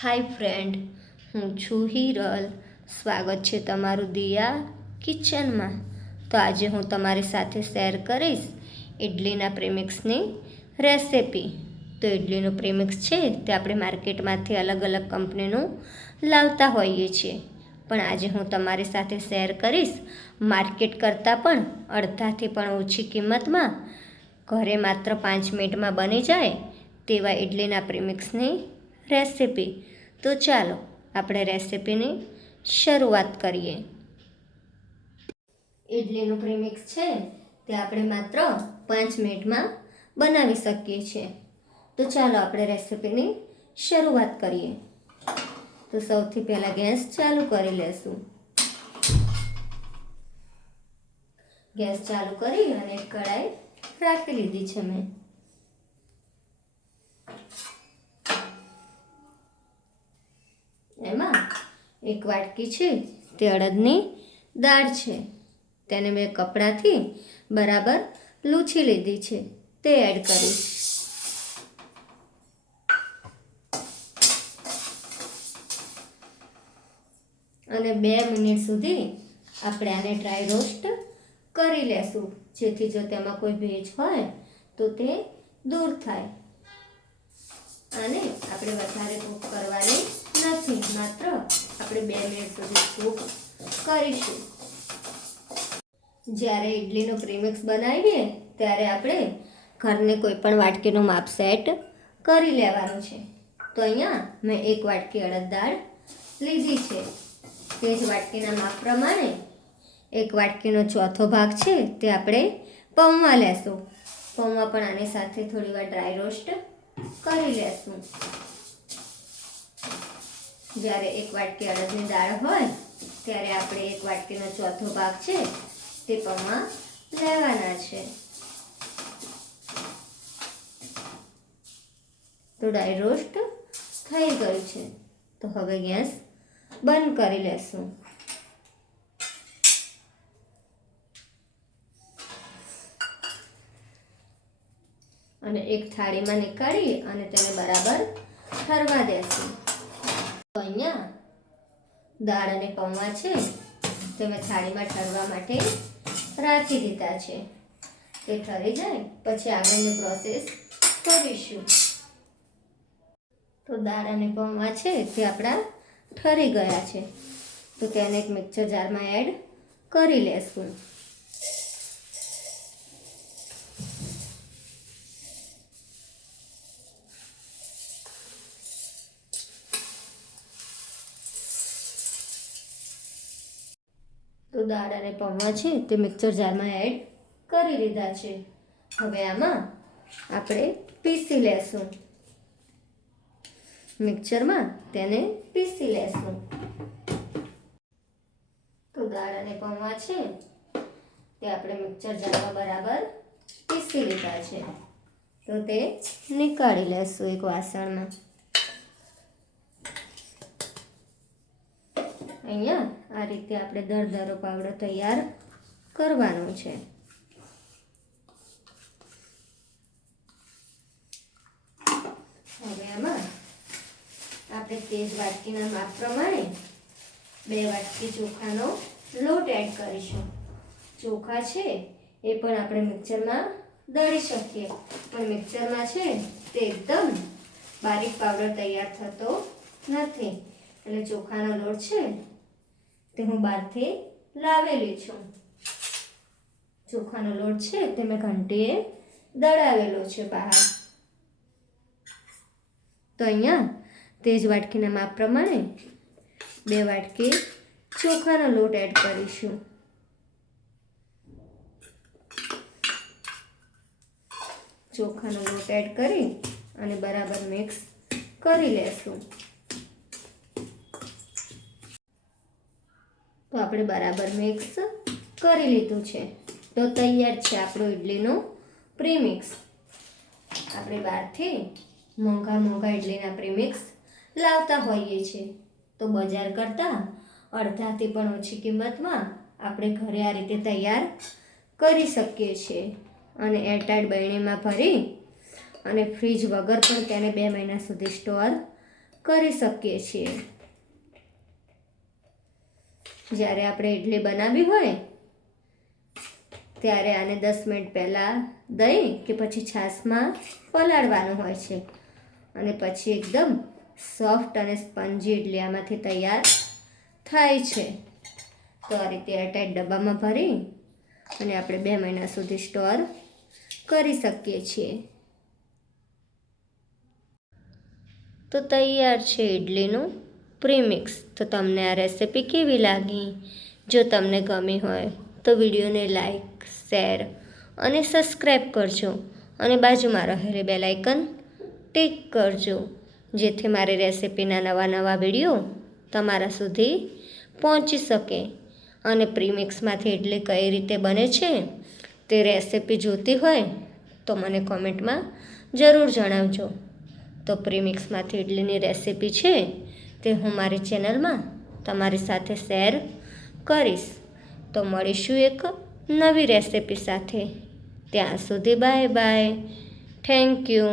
હાય friend, હું છું હિરલ. સ્વાગત છે તમારું દિયા કિચનમાં. તો આજે હું તમારી સાથે શેર કરીશ ઇડલીના પ્રીમિક્સની રેસિપી. તો ઇડલીનું પ્રીમિક્સ છે તે આપણે માર્કેટમાંથી અલગ અલગ કંપનીનું લાવતા હોઈએ છીએ, પણ આજે હું તમારી સાથે શેર કરીશ માર્કેટ કરતાં પણ અડધાથી પણ ઓછી કિંમતમાં ઘરે માત્ર 5 મિનિટમાં બની જાય તેવા ઇડલીના પ્રીમિક્સની રેસિપી. તો ચાલો આપણે રેસિપીની શરૂઆત કરીએ. ઇડલીનું પ્રીમિક્સ છે તે આપણે માત્ર 5 મિનિટમાં બનાવી શકીએ છીએ. તો ચાલો આપણે રેસિપીની શરૂઆત કરીએ. તો સૌથી પહેલાં ગેસ ચાલુ કરી લેશું. ગેસ ચાલુ કરી અને એક કઢાઈ રાખી લીધી છે મેં. એમાં 1 વાટકી છે તે અડદની દાળ છે, તેને મેં કપડાથી બરાબર લૂછી લીધી છે, તે એડ કરીશ. અને 2 મિનિટ સુધી આપણે આને ડ્રાય રોસ્ટ કરી લેશું, જેથી જો તેમાં કોઈ ભેજ હોય તો તે દૂર થાય. આને આપણે વધારે કૂક કરવાની નથી, માત્ર આપણે 2 મિનિટ સુધી કૂક કરીશું. જ્યારે ઇડલીનું પ્રીમિક્સ બનાવીએ ત્યારે આપણે ઘરને કોઈ પણ વાટકીનું માપ સેટ કરી લેવાનું છે. તો અહીંયા મેં 1 વાટકી અડદ દાળ લીધી છે. તે જ વાટકીના માપ પ્રમાણે 1 વાટકીનો ચોથો ભાગ છે તે આપણે પૌવા લેશું. પૌવા પણ આની સાથે થોડી વાર ડ્રાય રોસ્ટ કરી લેશું. જ્યારે 1 વાટકી અડદની દાળ હોય ત્યારે આપણે 1 વાટકીનો ચોથો ભાગ છે તે પૌવા લેવાના છે. તો ડ્રાય રોસ્ટ થઈ ગયું છે, તો હવે ગેસ બંધ કરી લેશું. અને એક થાળીમાં નીકાળી અને તેને બરાબર ઠરવા દેશું. તો અહીંયા દાળ અને પૌવા છે તે મેં થાળીમાં ઠરવા માટે રાખી દીધા છે. તે ઠરી જાય પછી આગળની પ્રોસેસ કરીશું. તો દાળ અને પૌવા છે તે આપણા ઠરી ગયા છે, તો તેને એક મિક્સર જારમાં એડ કરી લેશું. તો દાળ અને પૌવા છે તે મિક્સર જારમાં એડ કરી લીધા છે. હવે આમાં આપણે પીસી લેશું. મિક્સરમાં તેને પીસી લેશું. તો દાળ અને પૌવા છે તે આપણે મિક્સર જારમાં બરાબર પીસી લીધા છે, તો તે નીકાળી લેશું એક વાસણમાં. અહીંયા આ રીતે આપણે દરદરો પાવડર તૈયાર કરવાનો છે. હવે આમાં આપણે તે જ વાટકીના માપ પ્રમાણે 2 વાટકી ચોખાનો લોટ એડ કરીશું. ચોખા છે એ પણ આપણે મિક્સરમાં દળી શકીએ, પણ મિક્સરમાં છે તે એકદમ બારીક પાવડર તૈયાર થતો નથી, એટલે ચોખાનો લોટ છે તે હું બહારથી લાવેલી છું. ચોખાનો લોટ છે તે મેં ઘંટીએ દળાવેલો છે બહાર. તો અહીંયા તે જ વાટકીના માપ પ્રમાણે 2 વાટકી ચોખાનો લોટ એડ કરીશું. ચોખાનો લોટ એડ કરી અને બરાબર મિક્સ કરી લેશું. તો આપણે બરાબર મિક્સ કરી લીધું છે, તો તૈયાર છે આપણું ઇડલીનું પ્રીમિક્સ. આપણે બહારથી મોંઘા ઇડલીના પ્રીમિક્સ લાવતા હોઈએ છીએ, તો બજાર કરતાં અડધાથી પણ ઓછી કિંમતમાં આપણે ઘરે આ રીતે તૈયાર કરી શકીએ છીએ. અને એરટાઇટ બરણીમાં ભરી અને ફ્રીજ વગર પણ તેને 2 મહિના સુધી સ્ટોર કરી શકીએ છીએ. જ્યારે આપણે ઇડલી બનાવી હોય ત્યારે આને 10 મિનિટ પહેલાં દહીં કે પછી છાશમાં પલાળવાનું હોય છે અને પછી એકદમ સોફ્ટ અને સ્પંજી ઇડલી આમાંથી તૈયાર થાય છે. તો આ રીતે એરટાઈટ ડબ્બામાં ભરી અને આપણે 2 મહિના સુધી સ્ટોર કરી શકીએ છીએ. તો તૈયાર છે ઇડલીનું પ્રીમિક્સ. તો તમને આ રેસિપી કેવી લાગી? જો તમને ગમી હોય તો વિડીયોને લાઈક, શેર અને સબસ્ક્રાઈબ કરજો અને બાજુમાં રહેલી બેલ આઇકન ટિક કરજો, જેથી મારી રેસિપીના નવા વિડીયો તમારા સુધી પહોંચી શકે. અને પ્રીમિક્સમાંથી ઇડલી કઈ રીતે બને છે તે રેસિપી જોતી હોય તો મને કોમેન્ટમાં જરૂર જણાવજો. તો પ્રીમિક્સમાંથી ઇડલીની રેસિપી છે તે હું મારી ચેનલમાં તમારી સાથે શેર કરીશ. તો મળીશું એક નવી રેસિપી સાથે. ત્યાં સુધી બાય બાય. Thank you.